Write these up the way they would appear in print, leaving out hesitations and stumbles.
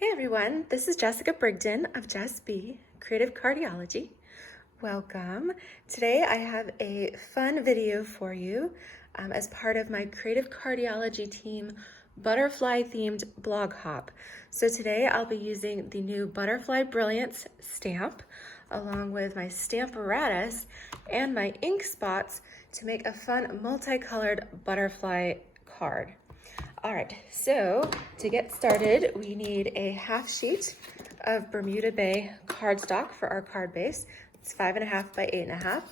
Hey everyone, this is Jessica Brigden of Jess B, Creative Cardiology. Welcome. Today I have a fun video for you as part of my Creative Cardiology Team butterfly themed blog hop. So today I'll be using the new Butterfly Brilliance stamp along with my Stamparatus and my ink spots to make a fun multicolored butterfly card. All right, so to get started, we need a half sheet of Bermuda Bay cardstock for our card base. It's 5.5 by 8.5.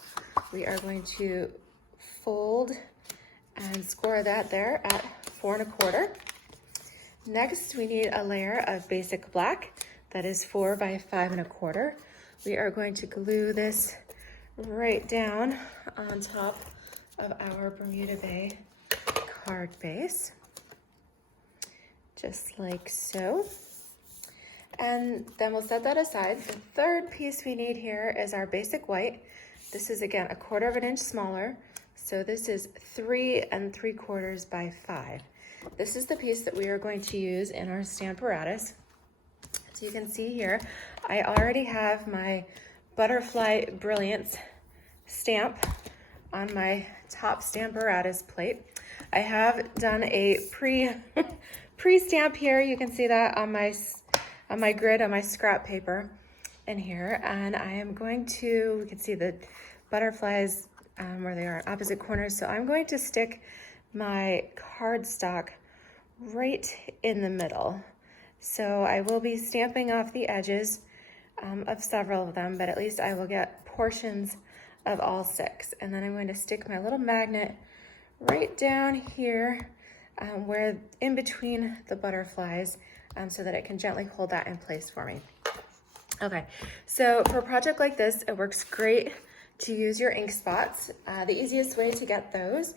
We are going to fold and score that there at 4.25. Next, we need a layer of basic black that is 4 by 5.25. We are going to glue this right down on top of our Bermuda Bay card base. Just like so. And then we'll set that aside. The third piece we need here is our basic white. This is again 1/4 inch smaller. So this is 3 3/4 by 5. This is the piece that we are going to use in our Stamparatus. So you can see here, I already have my Butterfly Brilliance stamp on my top Stamparatus plate. I have done a pre-stamp here. You can see that on my grid, on my scrap paper in here. And I am going to, we can see the butterflies where they are opposite corners. So I'm going to stick my cardstock right in the middle. So I will be stamping off the edges of several of them, but at least I will get portions of all 6. And then I'm going to stick my little magnet right down here where in between the butterflies so that it can gently hold that in place for me. Okay, so for a project like this, it works great to use your ink spots. The easiest way to get those,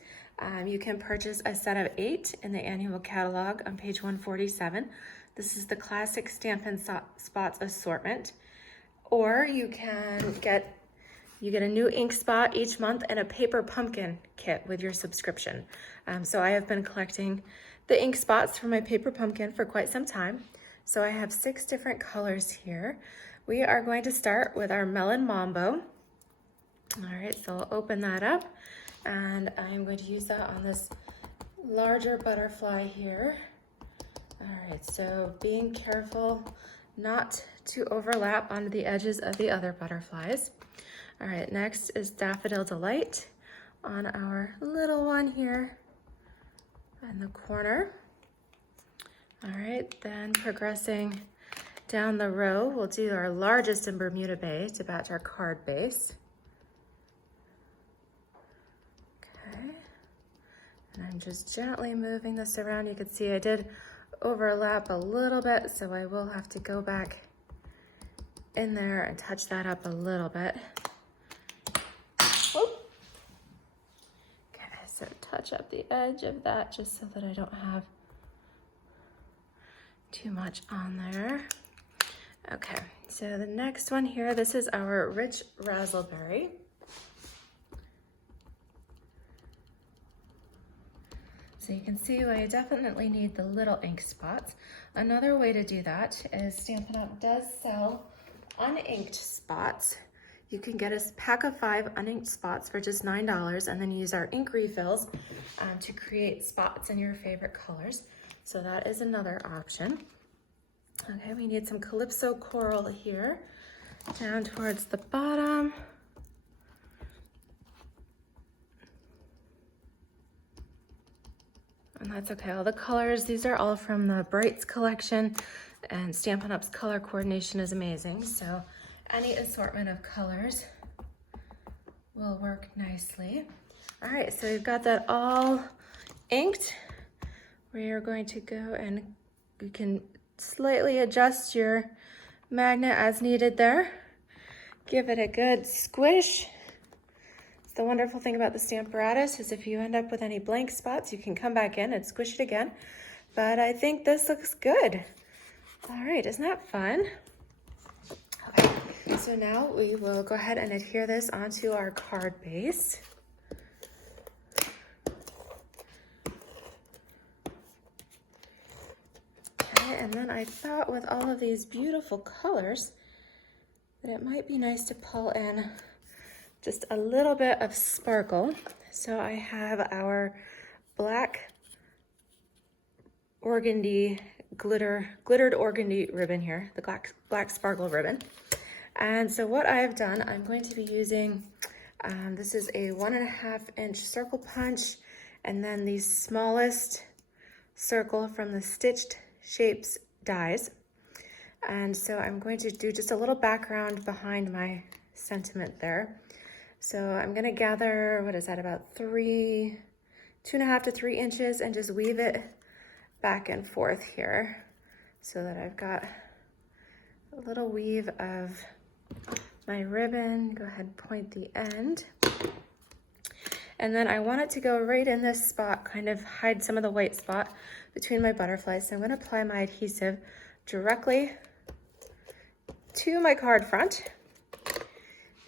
you can purchase a set of 8 in the annual catalog on page 147. This is the classic Stampin Spots assortment. Or you can get a new ink spot each month and a paper pumpkin kit with your subscription. So I have been collecting the ink spots for my paper pumpkin for quite some time. So I have 6 different colors here. We are going to start with our Melon Mambo. All right, so I'll open that up and I'm going to use that on this larger butterfly here. All right, so being careful not to overlap onto the edges of the other butterflies. All right, next is Daffodil Delight on our little one here in the corner. All right, then progressing down the row, we'll do our largest in Bermuda Bay to match our card base. Okay, and I'm just gently moving this around. You can see I did overlap a little bit, so I will have to go back in there and touch that up a little bit. Okay, so touch up the edge of that just so that I don't have too much on there. Okay, so the next one here, this is our Rich Razzleberry. So you can see I definitely need the little ink spots. Another way to do that is Stampin' Up! Does sell uninked spots. You can get a pack of 5 uninked spots for just $9 and then use our ink refills to create spots in your favorite colors. So that is another option. Okay, we need some Calypso Coral here down towards the bottom. And that's okay, all the colors, these are all from the Brights collection, and Stampin' Up's color coordination is amazing. So any assortment of colors will work nicely. All right, so we've got that all inked. We are going to go and you can slightly adjust your magnet as needed there. Give it a good squish. The wonderful thing about the Stamparatus is if you end up with any blank spots, you can come back in and squish it again. But I think this looks good. All right, isn't that fun? Okay, so now we will go ahead and adhere this onto our card base. And then I thought with all of these beautiful colors that it might be nice to pull in just a little bit of sparkle. So I have our black organdy glittered organdy ribbon here, the black sparkle ribbon. And so what I've done, I'm going to be using, this is a 1.5 inch circle punch, and then the smallest circle from the Stitched Shapes dies. And so I'm going to do just a little background behind my sentiment there. So I'm gonna gather, what is that, about 2.5 to 3 inches, and just weave it back and forth here so that I've got a little weave of my ribbon. Go ahead and point the end. And then I want it to go right in this spot, kind of hide some of the white spot between my butterflies. So I'm going to apply my adhesive directly to my card front.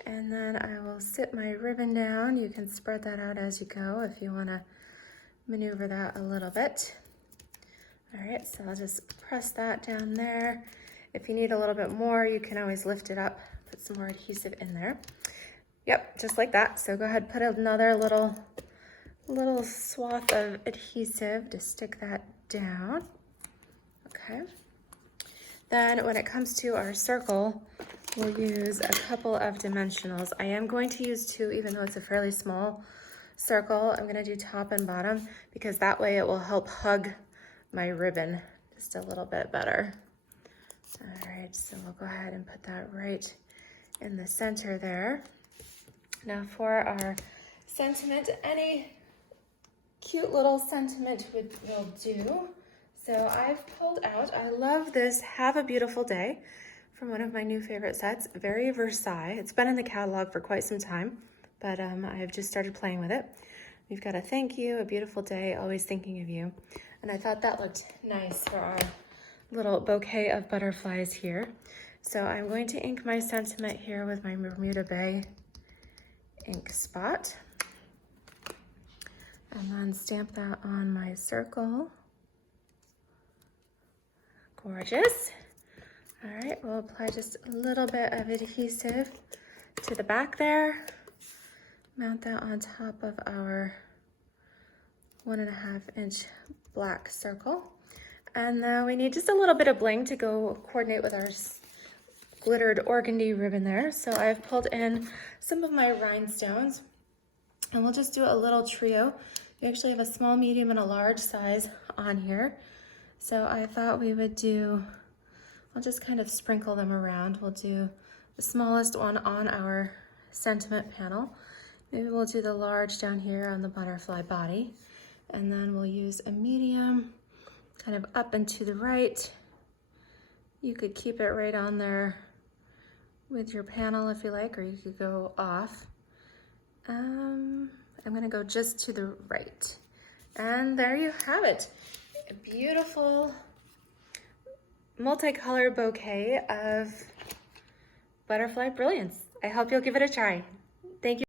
And then I will sit my ribbon down. You can spread that out as you go if you want to maneuver that a little bit. All right, so I'll just press that down there. If you need a little bit more, you can always lift it up, put some more adhesive in there. Yep, just like that. So go ahead, put another little swath of adhesive to stick that down. Okay. Then when it comes to our circle, we'll use a couple of dimensionals. I am going to use 2, even though it's a fairly small circle. I'm gonna do top and bottom because that way it will help hug my ribbon just a little bit better. All right, so we'll go ahead and put that right in the center there. Now for our sentiment, any cute little sentiment will do. So I've pulled out, I love this Have a Beautiful Day from one of my new favorite sets, very Versailles. It's been in the catalog for quite some time, but I've just started playing with it. We've got a thank you, a beautiful day, always thinking of you. And I thought that looked nice for our little bouquet of butterflies here. So I'm going to ink my sentiment here with my Bermuda Bay ink spot. And then stamp that on my circle. Gorgeous. All right, we'll apply just a little bit of adhesive to the back there. Mount that on top of our 1.5 inch black circle. And now we need just a little bit of bling to go coordinate with our glittered organdy ribbon there. So I've pulled in some of my rhinestones, and we'll just do a little trio. We actually have a small, medium, and a large size on here. So I thought we would do, I'll just kind of sprinkle them around. We'll do the smallest one on our sentiment panel. Maybe we'll do the large down here on the butterfly body. And then we'll use a medium kind of up and to the right. You could keep it right on there with your panel if you like, or you could go off. I'm gonna go just to the right. And there you have it. A beautiful multicolored bouquet of butterfly brilliance. I hope you'll give it a try. Thank you.